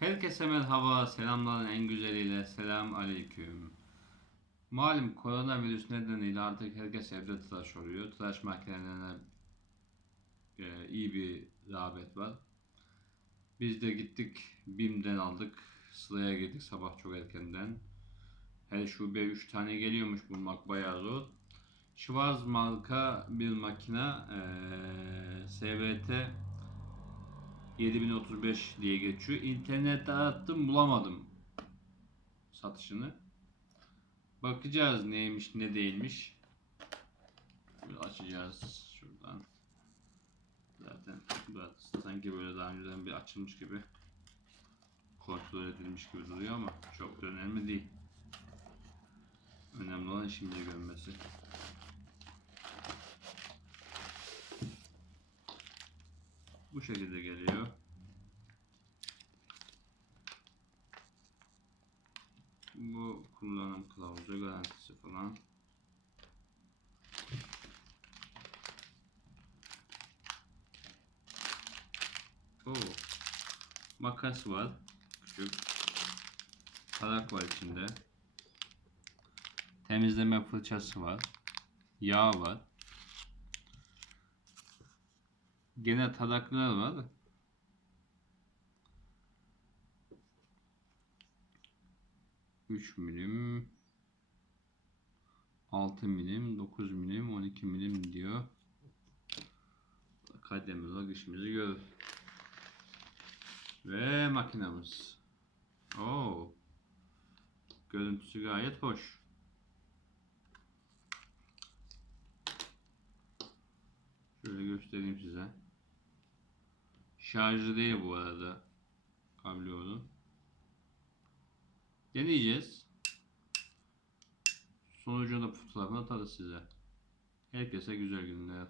Herkese merhaba, selamların en güzeliyle selam aleyküm. Malum koronavirüs nedeniyle artık herkes evde tıraş oluyor. Tıraş makinelerine e, iyi bir rağbet var. Biz de gittik BİM'den aldık. Sıraya girdik sabah çok erkenden. Her şube 3 tane geliyormuş bulmak bayağı zor. Schwarz marka bir makine e, SVT 7035 diye geçiyor. İnternette arattım bulamadım satışını. Bakacağız neymiş ne değilmiş. Şöyle açacağız şuradan. Zaten sanki böyle daha önceden bir açılmış gibi kontrol edilmiş gibi duruyor ama çok da önemli değil. Önemli olan şimdi görmesi. Bu şekilde geliyor. Bu kullanım kılavuzu garantisi falan. Oo. Makas var. Küçük. Tarak var içinde. Temizleme fırçası var. Yağ var. Gene taraklar var. Üç milim, 6 milim, 9 milim, 12 milim diyor. Kademiz olarak işimizi görür. Ve makinamız. Oo. Görüntüsü gayet hoş. Şöyle göstereyim size. Şarjı değil bu arada. Kablonun. Deneyeceğiz. Sonucunda fotoğrafını atarız size. Herkese güzel günler.